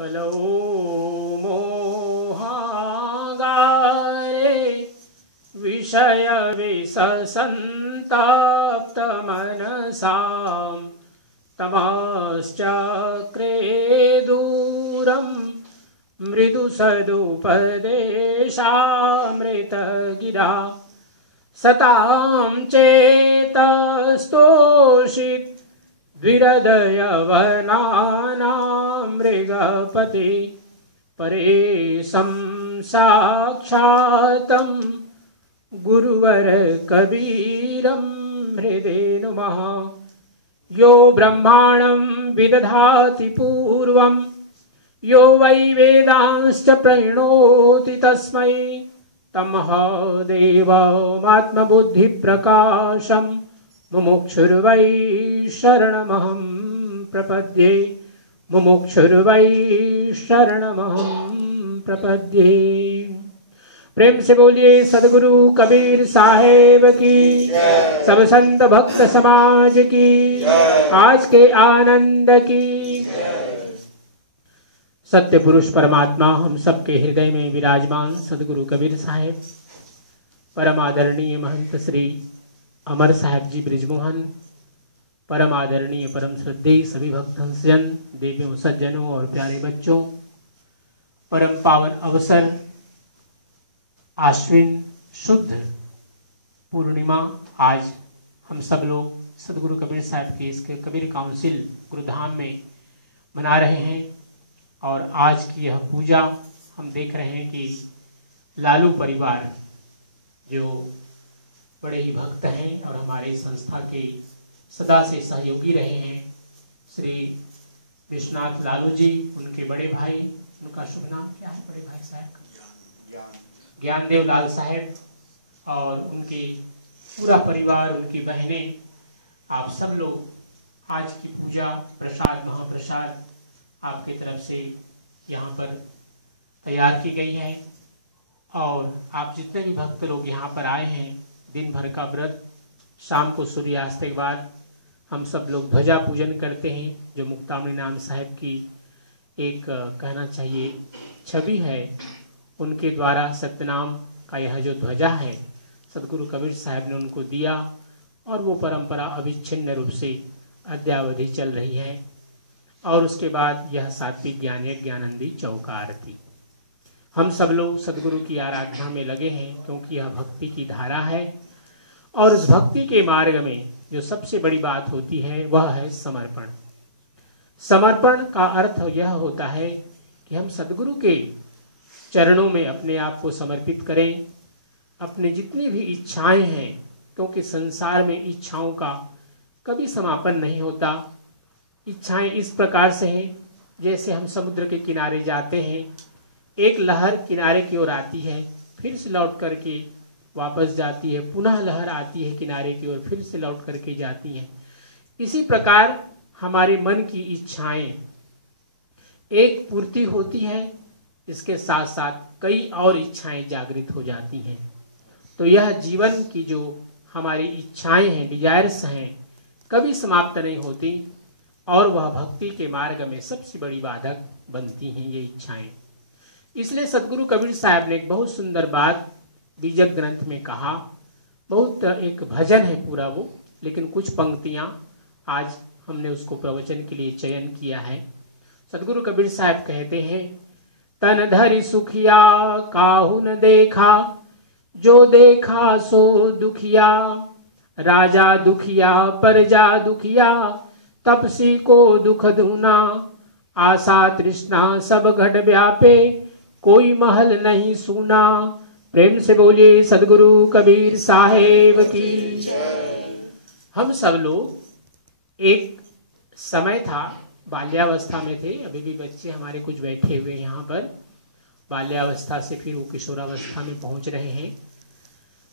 कलौ मोहागारे विषय विससन्तप्तमनसां तमश्चक्रे दूरं मृदुसदुपदेशामृतगिरा सतां चेतस्तोषित द्विहृदयवनानां मृगपते परेशं साक्षातं गुरुवर कबीरं हृदे नुमः। यो ब्रह्माणं विदधाति पूर्वं यो वै वेदांश्च प्रणोति तस्मै तमः देवमात्मबुद्धिप्रकाशं मुमुक्षुर्वै शरणमहं प्रपद्ये मुमुक्षुर्वै शरणमहं प्रपद्ये। प्रेम से बोलिए सदगुरु कबीर साहेब की, सब संत भक्त समाज की, आज के आनंद की। सत्य पुरुष परमात्मा हम सबके हृदय में विराजमान सदगुरु कबीर साहेब, परम आदरणीय महंत श्री अमर साहेब जी ब्रिजमोहन, परम आदरणीय परम श्रद्धेय सभी भक्तजन, देवियों सज्जनों और प्यारे बच्चों, परम पावन अवसर आश्विन शुद्ध पूर्णिमा आज हम सब लोग सदगुरु कबीर साहब के इसके कबीर काउंसिल गुरुधाम में मना रहे हैं। और आज की यह पूजा हम देख रहे हैं कि लालू परिवार जो बड़े ही भक्त हैं और हमारे संस्था के सदा से सहयोगी रहे हैं, श्री विश्वनाथ लालू जी, उनके बड़े भाई, उनका शुभ नाम क्या है बड़े भाई साहब? ज्ञानदेव लाल साहेब, और उनके पूरा परिवार, उनकी बहनें, आप सब लोग आज की पूजा प्रसाद महाप्रसाद आपकी तरफ से यहाँ पर तैयार की गई है। और आप जितने भी भक्त लोग यहाँ पर आए हैं, दिन भर का व्रत, शाम को सूर्यास्त के बाद हम सब लोग ध्वजा पूजन करते हैं, जो मुक्तामणि नाम साहेब की एक कहना चाहिए छवि है। उनके द्वारा सत्यनाम का यह जो ध्वजा है सदगुरु कबीर साहब ने उनको दिया, और वो परंपरा अविच्छिन्न रूप से अद्यावधि चल रही है। और उसके बाद यह सात्विक ज्ञान ज्ञानंदी चौका आरती। हम सब लोग सदगुरु की आराधना में लगे हैं, क्योंकि यह भक्ति की धारा है। और उस भक्ति के मार्ग में जो सबसे बड़ी बात होती है वह है समर्पण। समर्पण का अर्थ यह होता है कि हम सदगुरु के चरणों में अपने आप को समर्पित करें, अपनी जितनी भी इच्छाएं हैं, क्योंकि संसार में इच्छाओं का कभी समापन नहीं होता। इच्छाएं इस प्रकार से हैं जैसे हम समुद्र के किनारे जाते हैं, एक लहर किनारे की ओर आती है, फिर से लौट करके वापस जाती है, पुनः लहर आती है किनारे की ओर, फिर से लौट करके जाती है। इसी प्रकार हमारे मन की इच्छाएं एक पूर्ति होती है, इसके साथ साथ कई और इच्छाएं जागृत हो जाती हैं। तो यह जीवन की जो हमारी इच्छाएं हैं, डिजायर्स हैं, कभी समाप्त नहीं होती, और वह भक्ति के मार्ग में सबसे बड़ी बाधक बनती हैं ये इच्छाएं। इसलिए सदगुरु कबीर साहब ने एक बहुत सुंदर बात बीजक ग्रंथ में कहा। बहुत एक भजन है पूरा वो, लेकिन कुछ पंक्तियां आज हमने उसको प्रवचन के लिए चयन किया है। सदगुरु कबीर साहब कहते हैं, तन धरि सुखिया काहू न देखा, जो देखा सो दुखिया, राजा दुखिया प्रजा दुखिया, तपसी को दुख दूना, आशा तृष्णा सब घट व्यापे, कोई महल नहीं सूना। प्रेम से बोलिए सदगुरु कबीर साहेब की। हम सब लोग एक समय था, बाल्यावस्था में थे, अभी भी बच्चे हमारे कुछ बैठे हुए यहाँ पर, बाल्यावस्था से फिर वो किशोरावस्था में पहुंच रहे हैं।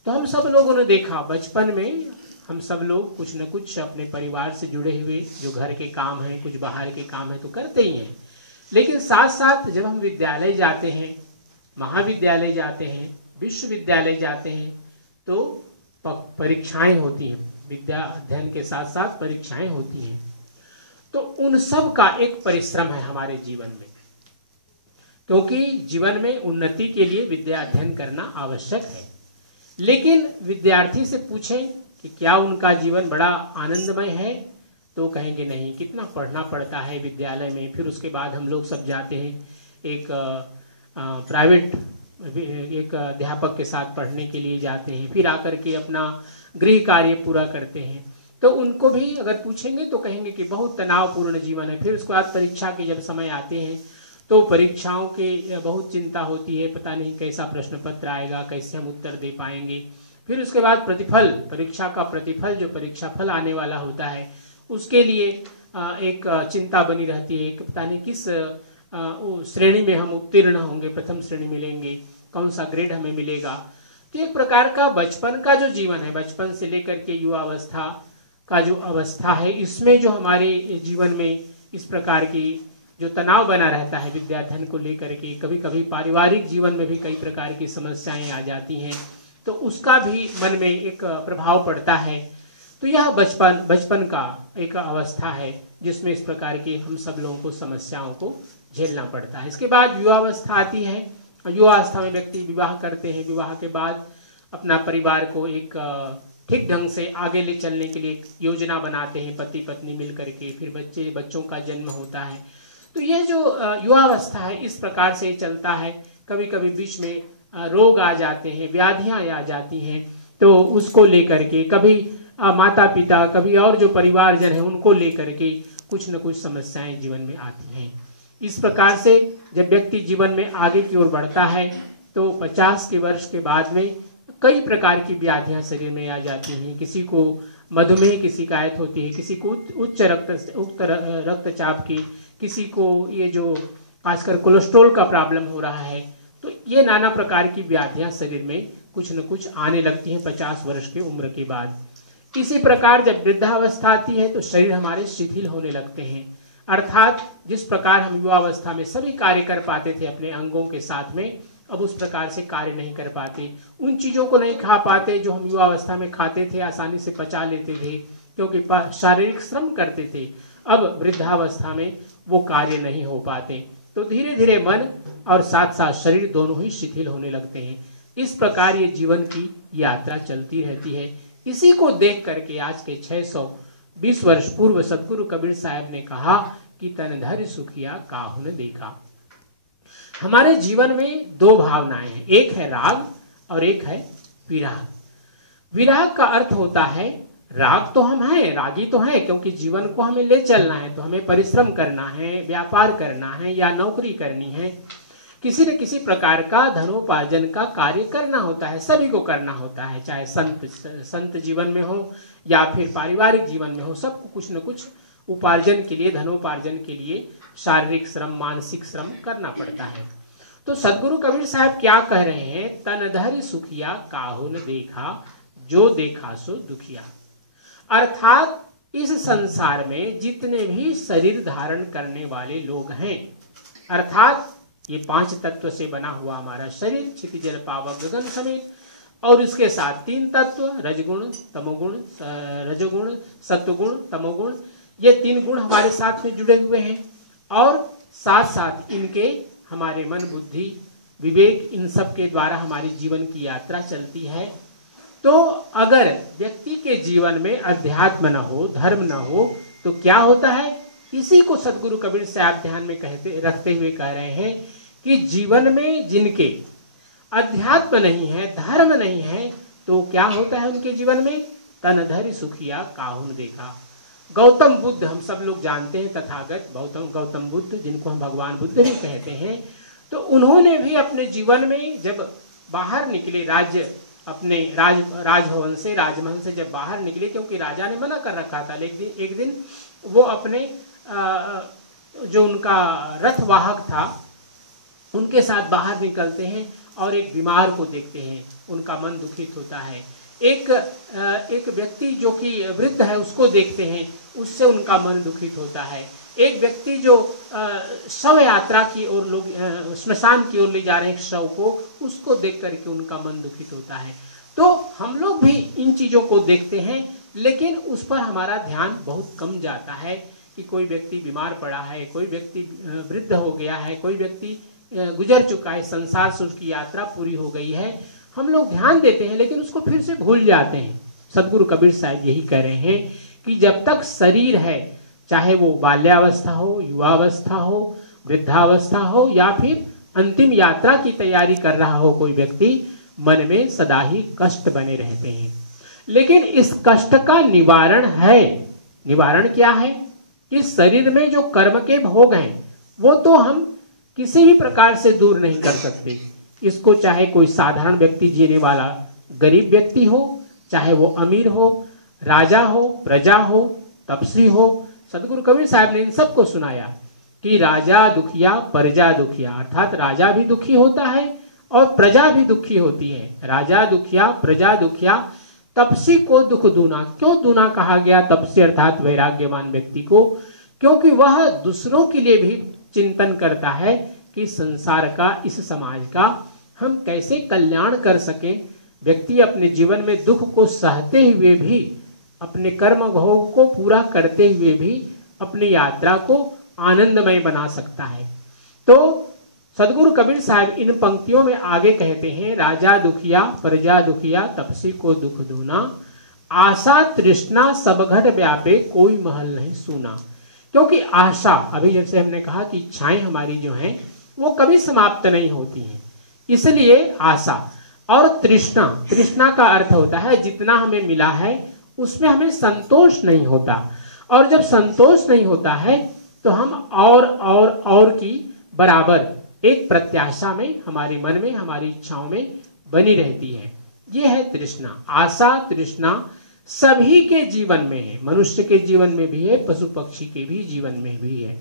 तो हम सब लोगों ने देखा बचपन में, हम सब लोग कुछ न कुछ अपने परिवार से जुड़े हुए, जो घर के काम हैं, कुछ बाहर के काम हैं, तो करते ही हैं। लेकिन साथ साथ जब हम विद्यालय जाते हैं, महाविद्यालय जाते हैं, विश्वविद्यालय जाते हैं, तो परीक्षाएं होती हैं, विद्या अध्ययन के साथ साथ परीक्षाएं होती हैं। तो उन सब का एक परिश्रम है हमारे जीवन में। क्योंकि जीवन में उन्नति के लिए विद्या अध्ययन करना आवश्यक है। लेकिन विद्यार्थी से पूछें कि क्या उनका जीवन बड़ा आनंदमय है, तो कहेंगे नहीं, कितना पढ़ना पड़ता है विद्यालय में, फिर उसके बाद हम लोग सब जाते हैं एक प्राइवेट एक अध्यापक के साथ पढ़ने के लिए जाते हैं, फिर आकर के अपना गृह कार्य पूरा करते हैं। तो उनको भी अगर पूछेंगे तो कहेंगे कि बहुत तनावपूर्ण जीवन है। फिर उसके बाद परीक्षा के जब समय आते हैं तो परीक्षाओं के बहुत चिंता होती है, पता नहीं कैसा प्रश्न पत्र आएगा, कैसे हम उत्तर दे पाएंगे। फिर उसके बाद प्रतिफल, परीक्षा का प्रतिफल जो परीक्षा फल आने वाला होता है उसके लिए एक चिंता बनी रहती है कि पता नहीं किस श्रेणी में हम उत्तीर्ण होंगे, प्रथम श्रेणी मिलेंगे, कौन सा ग्रेड हमें मिलेगा। तो एक प्रकार का बचपन का जो जीवन है, बचपन से लेकर के युवावस्था का जो अवस्था है, इसमें जो हमारे जीवन में इस प्रकार की जो तनाव बना रहता है विद्याध्ययन को लेकर के, कभी कभी पारिवारिक जीवन में भी कई प्रकार की समस्याएं आ जाती हैं, तो उसका भी मन में एक प्रभाव पड़ता है। तो यह बचपन का एक अवस्था है जिसमें इस प्रकार की हम सब लोगों को समस्याओं को झेलना पड़ता है। इसके बाद युवावस्था आती है, युवावस्था में व्यक्ति विवाह करते हैं, विवाह के बाद अपना परिवार को एक ठीक ढंग से आगे ले चलने के लिए एक योजना बनाते हैं, पति पत्नी मिल करके, फिर बच्चों का जन्म होता है। तो यह जो युवावस्था है इस प्रकार से चलता है। कभी कभी बीच में रोग आ जाते हैं, व्याधियां आ जाती हैं, तो उसको लेकर के कभी माता पिता, कभी और जो परिवारजन है उनको लेकर के कुछ न कुछ समस्याएं जीवन में आती हैं। इस प्रकार से जब व्यक्ति जीवन में आगे की ओर बढ़ता है तो 50 के वर्ष के बाद में कई प्रकार की व्याधियां शरीर में आ जाती हैं। किसी को मधुमेह की शिकायत होती है, किसी को उच्च रक्तचाप की, किसी को ये जो खासकर कोलेस्ट्रॉल का प्रॉब्लम हो रहा है। तो ये नाना प्रकार की व्याधियां शरीर में कुछ न कुछ आने लगती हैं 50 वर्ष की उम्र के बाद। इसी प्रकार जब वृद्धावस्था आती है तो शरीर हमारे शिथिल होने लगते हैं, अर्थात जिस प्रकार हम युवावस्था में सभी कार्य कर पाते थे अपने अंगों के साथ में, अब उस प्रकार से कार्य नहीं कर पाते, उन चीज़ों को नहीं खा पाते जो हम युवावस्था में खाते थे, आसानी से पचा लेते थे क्योंकि शारीरिक श्रम करते थे। अब वृद्धावस्था में वो कार्य नहीं हो पाते, तो धीरे धीरे मन और साथ साथ शरीर दोनों ही शिथिल होने लगते हैं। इस प्रकार ये जीवन की यात्रा चलती रहती है। इसी को देख करके आज के 620 वर्ष पूर्व सतगुरु कबीर साहब ने कहा कि तन धरि सुखिया काहुन देखा। हमारे जीवन में दो भावनाएं हैं, एक है राग और एक है विराग। विराग का अर्थ होता है, राग तो हम हैं, रागी तो हैं, क्योंकि जीवन को हमें ले चलना है तो हमें परिश्रम करना है, व्यापार करना है या नौकरी करनी है, किसी न किसी प्रकार का धनोपार्जन का कार्य करना होता है, सभी को करना होता है, चाहे संत जीवन में हो या फिर पारिवारिक जीवन में हो, सबको कुछ न कुछ उपार्जन के लिए, धनोपार्जन के लिए शारीरिक श्रम, मानसिक श्रम करना पड़ता है। तो सदगुरु कबीर साहब क्या कह रहे हैं, तन धरि सुखिया काहुन देखा, जो देखा सो दुखिया। अर्थात इस संसार में जितने भी शरीर धारण करने वाले लोग हैं, अर्थात ये 5 तत्व से बना हुआ हमारा शरीर, क्षिति जल पावक गगन समेत, और इसके साथ 3 तत्व रजगुण सत्वगुण तमोगुण, ये 3 गुण हमारे साथ में जुड़े हुए हैं, और साथ साथ इनके हमारे मन बुद्धि विवेक, इन सब के द्वारा हमारी जीवन की यात्रा चलती है। तो अगर व्यक्ति के जीवन में अध्यात्म न हो, धर्म न हो, तो क्या होता है, इसी को सदगुरु कबीर साहब ध्यान में रखते हुए कह रहे हैं कि जीवन में जिनके अध्यात्म नहीं है, धर्म नहीं है, तो क्या होता है उनके जीवन में, तन धरि सुखिया काहुन देखा। गौतम बुद्ध हम सब लोग जानते हैं, तथागत गौतम बुद्ध, जिनको हम भगवान बुद्ध भी कहते हैं, तो उन्होंने भी अपने जीवन में जब बाहर निकले, अपने राजभवन से, राजमहल से जब बाहर निकले, क्योंकि राजा ने मना कर रखा था, लेकिन एक दिन वो अपने जो उनका रथवाहक था उनके साथ बाहर निकलते हैं और एक बीमार को देखते हैं, उनका मन दुखित होता है। एक व्यक्ति जो कि वृद्ध है उसको देखते हैं, उससे उनका मन दुखित होता है। एक व्यक्ति जो शव यात्रा की ओर लोग श्मशान की ओर ले जा रहे हैं शव को, उसको देख करके उनका मन दुखित होता है। तो हम लोग भी इन चीज़ों को देखते हैं, लेकिन उस पर हमारा ध्यान बहुत कम जाता है कि कोई व्यक्ति बीमार पड़ा है, कोई व्यक्ति वृद्ध हो गया है, कोई व्यक्ति गुजर चुका है, संसार सुख की यात्रा पूरी हो गई है। हम लोग ध्यान देते हैं लेकिन उसको फिर से भूल जाते हैं। सदगुरु कबीर साहब यही कह रहे हैं कि जब तक शरीर है, चाहे वो बाल्यावस्था हो, युवावस्था हो, वृद्धावस्था हो या फिर अंतिम यात्रा की तैयारी कर रहा हो कोई व्यक्ति, मन में सदा ही कष्ट बने रहते हैं। लेकिन इस कष्ट का निवारण है। निवारण क्या है कि शरीर में जो कर्म के भोग हैं वो तो हम किसी भी प्रकार से दूर नहीं कर सकते। इसको चाहे कोई साधारण व्यक्ति जीने वाला गरीब व्यक्ति हो, चाहे वो अमीर हो, राजा हो, प्रजा हो, तपस्वी हो, सदगुरु कबीर साहब ने इन सबको सुनाया कि राजा दुखिया प्रजा दुखिया, अर्थात राजा भी दुखी होता है और प्रजा भी दुखी होती है। राजा दुखिया प्रजा दुखिया, तपस्वी को दुख दूना। क्यों दूना कहा गया तपस्वी अर्थात वैराग्यवान व्यक्ति को? क्योंकि वह दूसरों के लिए भी चिंतन करता है कि संसार का, इस समाज का हम कैसे कल्याण कर सकें। व्यक्ति अपने जीवन में दुख को सहते हुए भी, अपने कर्म भोग को पूरा करते हुए भी अपनी यात्रा को आनंदमय बना सकता है। तो सदगुरु कबीर साहब इन पंक्तियों में आगे कहते हैं, राजा दुखिया प्रजा दुखिया, तपस्वी को दुख दूना, आशा तृष्णा सब घट व्यापे, कोई महल नहीं सूना। क्योंकि आशा, अभी जैसे हमने कहा कि इच्छाएं हमारी जो हैं वो कभी समाप्त नहीं होती हैं, इसलिए आशा। और तृष्णा, तृष्णा का अर्थ होता है जितना हमें मिला है उसमें हमें संतोष नहीं होता, और जब संतोष नहीं होता है तो हम और की बराबर एक प्रत्याशा में, हमारे मन में, हमारी इच्छाओं में बनी रहती है। ये है तृष्णा। आशा तृष्णा सभी के जीवन में है, मनुष्य के जीवन में भी है, पशु पक्षी के भी जीवन में भी है।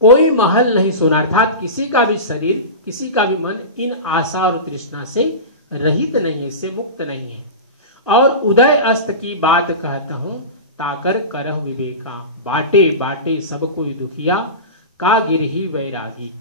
कोई महल नहीं सोना, अर्थात किसी का भी शरीर, किसी का भी मन इन आशा और तृष्णा से रहित नहीं है, इससे मुक्त नहीं है। और उदय अस्त की बात कहता हूं, ताकर करह विवेका, बाटे बाटे सब कोई दुखिया, का गिरही वैरागी।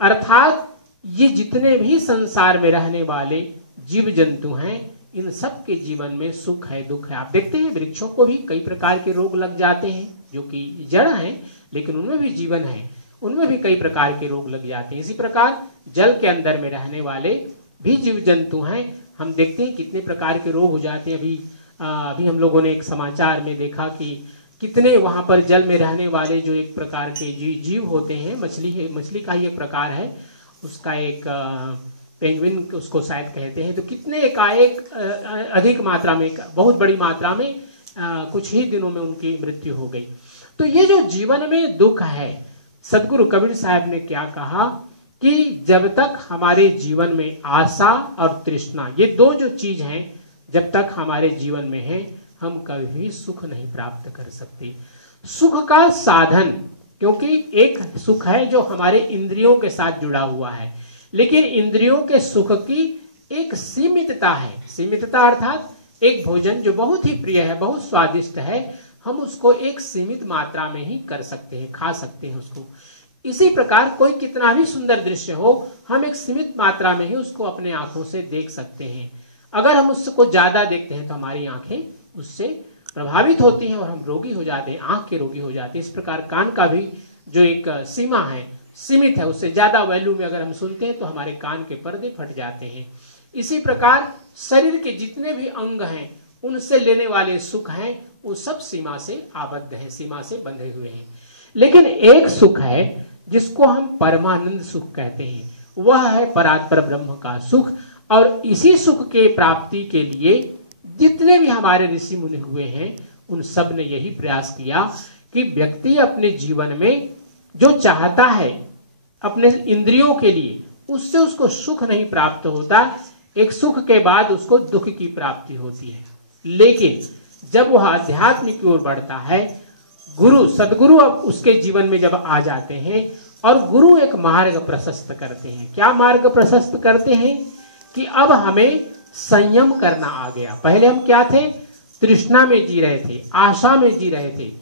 अर्थात ये जितने भी संसार में रहने वाले जीव जंतु हैं, इन सब के जीवन में सुख है, दुख है। आप देखते हैं वृक्षों को भी कई प्रकार के रोग लग जाते हैं, जो कि जड़ हैं लेकिन उनमें भी जीवन है, उनमें भी कई प्रकार के रोग लग जाते हैं। इसी प्रकार जल के अंदर में रहने वाले भी जीव जंतु हैं, हम देखते हैं कितने प्रकार के रोग हो जाते हैं। अभी हम लोगों ने एक समाचार में देखा कि कितने वहां पर जल में रहने वाले जो एक प्रकार के जीव होते हैं, मछली है, मछली का ही एक प्रकार है, उसका एक पेंगुइन उसको शायद कहते हैं, तो कितने एकाएक अधिक मात्रा में, बहुत बड़ी मात्रा में कुछ ही दिनों में उनकी मृत्यु हो गई। तो ये जो जीवन में दुख है, सदगुरु कबीर साहब ने क्या कहा कि जब तक हमारे जीवन में आशा और तृष्णा, ये दो जो चीज हैं, जब तक हमारे जीवन में है, हम कभी सुख नहीं प्राप्त कर सकते। सुख का साधन, क्योंकि एक सुख है जो हमारे इंद्रियों के साथ जुड़ा हुआ है, लेकिन इंद्रियों के सुख की एक सीमितता है। सीमितता अर्थात एक भोजन जो बहुत ही प्रिय है, बहुत स्वादिष्ट है, हम उसको एक सीमित मात्रा में ही कर सकते हैं, खा सकते हैं उसको। इसी प्रकार कोई कितना भी सुंदर दृश्य हो, हम एक सीमित मात्रा में ही उसको अपने आंखों से देख सकते हैं। अगर हम उसको ज्यादा देखते हैं तो हमारी आंखें उससे प्रभावित होती हैं और हम रोगी हो जाते हैं, आंख के रोगी हो जाते हैं। इस प्रकार कान का भी जो एक सीमा है, सीमित है, उससे ज्यादा वैल्यू में अगर हम सुनते हैं तो हमारे कान के पर्दे फट जाते हैं। इसी प्रकार शरीर के जितने भी अंग हैं, उनसे लेने वाले सुख हैं, वो सब सीमा से आबद्ध हैं, सीमा से बंधे हुए हैं। लेकिन एक सुख है जिसको हम परमानंद सुख कहते हैं, वह है परात्पर ब्रह्म का सुख। और इसी सुख के प्राप्ति के लिए जितने भी हमारे ऋषि मुनि हुए हैं, उन सब ने यही प्रयास किया कि व्यक्ति अपने जीवन में जो चाहता है अपने इंद्रियों के लिए, उससे उसको सुख नहीं प्राप्त होता। एक सुख के बाद उसको दुख की प्राप्ति होती है। लेकिन जब वह आध्यात्म की ओर बढ़ता है, गुरु सदगुरु अब उसके जीवन में जब आ जाते हैं और गुरु एक मार्ग प्रशस्त करते हैं। क्या मार्ग प्रशस्त करते हैं कि अब हमें संयम करना आ गया। पहले हम क्या थे? तृष्णा में जी रहे थे, आशा में जी रहे थे,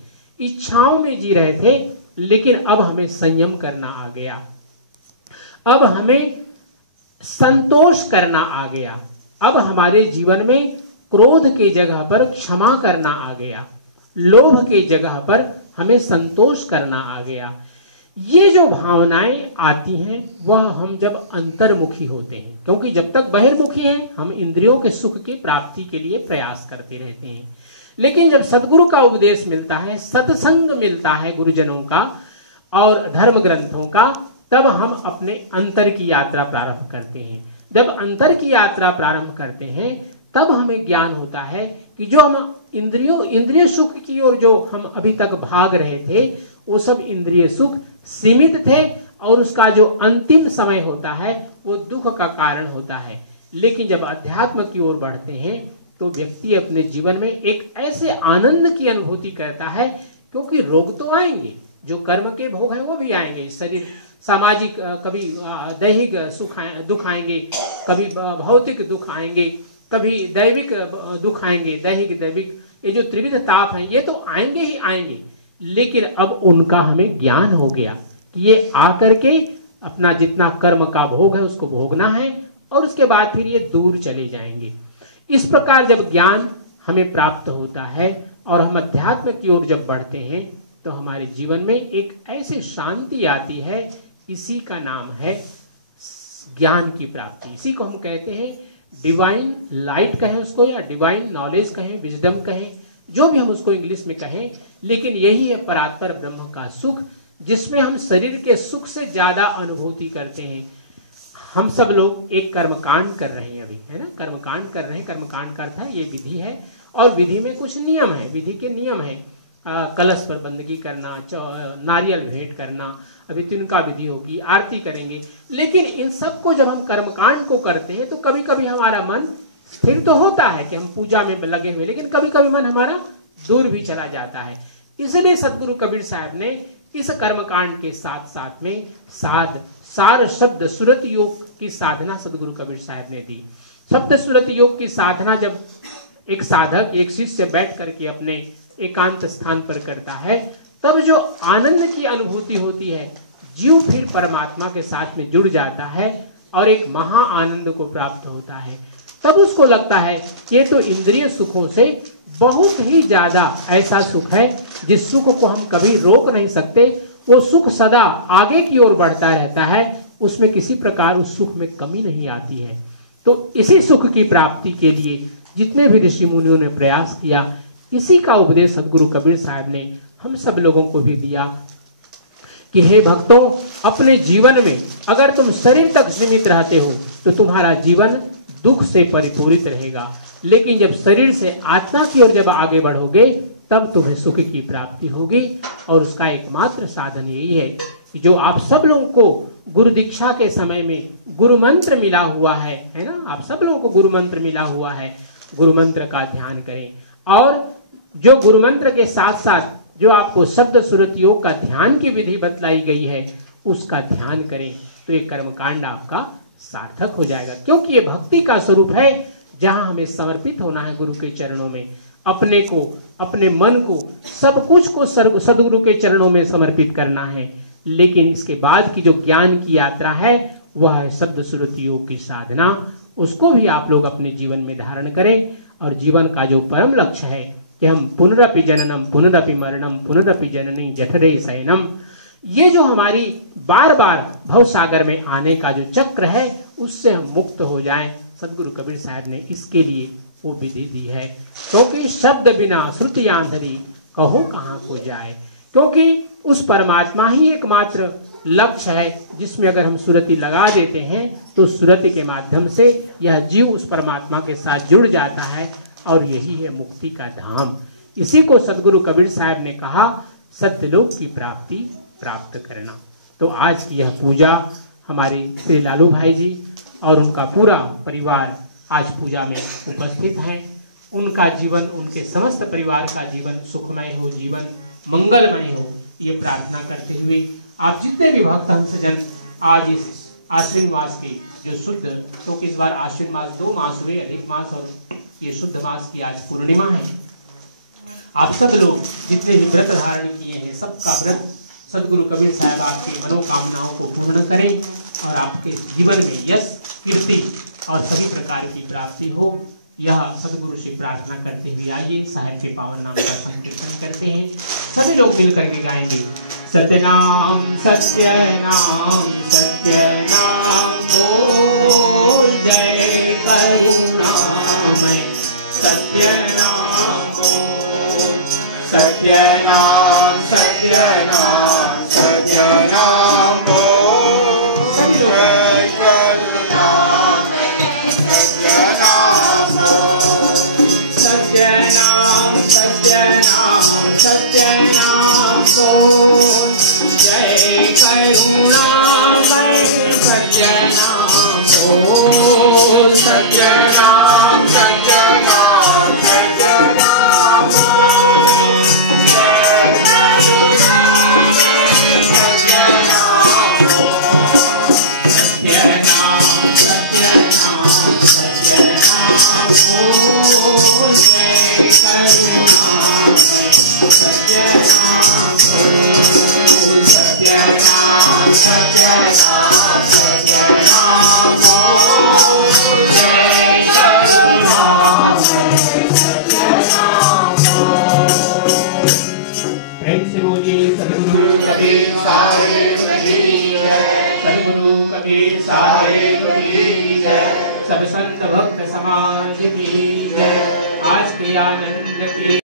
इच्छाओं में जी रहे थे, लेकिन अब हमें संयम करना आ गया। अब हमें संतोष करना आ गया। अब हमारे जीवन में क्रोध के जगह पर क्षमा करना आ गया, लोभ के जगह पर हमें संतोष करना आ गया। ये जो भावनाएं आती हैं वह हम जब अंतर्मुखी होते हैं, क्योंकि जब तक बहिर्मुखी हैं हम इंद्रियों के सुख की प्राप्ति के लिए प्रयास करते रहते हैं। लेकिन जब सदगुरु का उपदेश मिलता है, सत्संग मिलता है गुरुजनों का और धर्म ग्रंथों का, तब हम अपने अंतर की यात्रा प्रारंभ करते हैं। जब अंतर की यात्रा प्रारंभ करते हैं तब हमें ज्ञान होता है कि जो हम इंद्रिय सुख की ओर जो हम अभी तक भाग रहे थे वो सब इंद्रिय सुख सीमित थे और उसका जो अंतिम समय होता है वो दुख का कारण होता है। लेकिन जब अध्यात्म की ओर बढ़ते हैं तो व्यक्ति अपने जीवन में एक ऐसे आनंद की अनुभूति करता है, क्योंकि रोग तो आएंगे, जो कर्म के भोग हैं वो भी आएंगे, शरीर सामाजिक कभी दैहिक दुख आएंगे, कभी भौतिक दुख आएंगे, कभी दैविक दुख आएंगे, दैहिक दैविक, ये जो त्रिविध ताप हैं ये तो आएंगे ही आएंगे। लेकिन अब उनका हमें ज्ञान हो गया कि ये आकर के अपना जितना कर्म का भोग है उसको भोगना है और उसके बाद फिर ये दूर चले जाएंगे। इस प्रकार जब ज्ञान हमें प्राप्त होता है और हम अध्यात्म की ओर जब बढ़ते हैं तो हमारे जीवन में एक ऐसी शांति आती है, इसी का नाम है ज्ञान की प्राप्ति। इसी को हम कहते हैं डिवाइन लाइट कहें उसको, या डिवाइन नॉलेज कहें, विजडम कहें, जो भी हम उसको इंग्लिश में कहें, लेकिन यही है परात्पर ब्रह्म का सुख, जिसमें हम शरीर के सुख से ज्यादा अनुभूति करते हैं। हम सब लोग एक कर्मकांड कर रहे हैं अभी, है ना, कर्मकांड कर रहे हैं। कर्मकांड का अर्थ है ये विधि है और विधि में कुछ नियम है, विधि के नियम है। कलश पर बंदगी करना, नारियल भेंट करना, अभी तिनका विधि होगी, आरती करेंगे। लेकिन इन सब को जब हम कर्मकांड को करते हैं तो कभी कभी हमारा मन स्थिर तो होता है कि हम पूजा में लगे हुए, लेकिन कभी कभी मन हमारा दूर भी चला जाता है। इसलिए सदगुरु कबीर साहब ने इस कर्मकांड के साथ साथ में सार शब्द सुरत योग की साधना सदगुरु कबीर साहब ने दी। शब्द सुरत योग की साधना जब एक साधक, एक शिष्य बैठ करके अपने एकांत स्थान पर करता है, तब जो आनंद की अनुभूति होती है, जीव फिर परमात्मा के साथ में जुड़ जाता है और एक महा आनंद को प्राप्त होता है। तब उसको लगता है कि ये तो इंद्रिय सुखों से बहुत ही ज्यादा ऐसा सुख है जिस सुख को हम कभी रोक नहीं सकते। वो सुख सदा आगे की ओर बढ़ता रहता है, उसमें किसी प्रकार उस सुख में कमी नहीं आती है। तो इसी सुख की प्राप्ति के लिए जितने भी ऋषि मुनियों ने प्रयास किया, इसी का उपदेश सदगुरु कबीर साहब ने हम सब लोगों को भी दिया कि हे भक्तों, अपने जीवन में अगर तुम शरीर तक सीमित रहते हो तो तुम्हारा जीवन दुख से परिपूरित रहेगा, लेकिन जब शरीर से आत्मा की ओर जब आगे बढ़ोगे तब तुम्हें सुख की प्राप्ति होगी। और उसका एकमात्र साधन यही है कि जो आप सब लोगों को गुरु दीक्षा के समय में गुरु मंत्र मिला हुआ है ना, आप सब लोगों को गुरु मंत्र मिला हुआ है, गुरु मंत्र का ध्यान करें। और जो गुरु मंत्र के साथ साथ जो आपको शब्द सुरत योग का ध्यान की विधि बतलाई गई है उसका ध्यान करें, तो ये कर्मकांड आपका सार्थक हो जाएगा। क्योंकि ये भक्ति का स्वरूप है जहां हमें समर्पित होना है गुरु के चरणों में, अपने को, अपने मन को, सब कुछ को सदगुरु के चरणों में समर्पित करना है। लेकिन इसके बाद की जो ज्ञान की यात्रा है वह है शब्द सुरत योग की साधना। उसको भी आप लोग अपने जीवन में धारण करें और जीवन का जो परम लक्ष्य है कि हम पुनरपि जननम पुनरपि मरणम पुनरपि जननी जठरे शयनम, ये जो हमारी बार बार भव सागर में आने का जो चक्र है उससे हम मुक्त हो जाएं। सदगुरु कबीर साहब ने इसके लिए वो विधि दी है। क्योंकि शब्द बिना श्रुति आंधरी कहो कहाँ को जाए, क्योंकि उस परमात्मा ही एकमात्र लक्ष्य है जिसमें अगर हम सुरति लगा देते हैं तो सुरति के माध्यम से यह जीव उस परमात्मा के साथ जुड़ जाता है और यही है मुक्ति का धाम। इसी को सदगुरु कबीर साहब ने कहा सत्यलोक की प्राप्ति प्राप्त करना। तो आज की यह पूजा हमारे श्री लालू भाई जी और उनका पूरा परिवार आज पूजा में उपस्थित हैं। उनका जीवन, उनके समस्त परिवार का जीवन सुखमय हो, जीवन मंगलमय हो, ये प्रार्थना करते हुए आप जितने भी भक्त हंसजन आज इस आश्विन मास की जो शुद्ध, क्योंकि इस बार आश्विन मास 2 मास हुए, अधिक मास और ये शुद्ध मास की आज पूर्णिमा है। आप सब लोग जितने भी व्रत धारण किए हैं सबका व्रत सदगुरु कबीर साहब आपकी मनोकामनाओं को पूर्ण करें और आपके जीवन में यश, कीर्ति और सभी प्रकार की प्राप्ति हो। यह सदगुरु से प्रार्थना करते हुए आइए साहेब के पावन नाम का संकीर्तन करते हैं। सभी लोग मिल करके गाएंगे। सत्यनाम सत्यनाम सत्यनाम बोल, जय करुणामय सत्यनाम बोल। सत्यनाम सत्यनाम सत्यनाम बोल, जय करुणामय सत्यनाम बोल। सत्यनाम सत्यनाम सत्यनाम बोल, जय करुणामय सत्यनाम बोल। सत्यनाम सत्यनाम सत्यनाम बोल, जय करुणामय सत्यनाम बोल। सत्यनाम सत्यनाम सत्यनाम बोल, जय करुणामय सत्यनाम बोल। सत्यनाम सत्यनाम सत्यनाम बोल, जय करुणामय सत्यनाम बोल। प्रेम से बोलिए सद्गुरु कबीर साहिब की जय। सद्गुरु कबीर साहिब की जय। सब संत भक्त समाज की जय। आज के आनंद के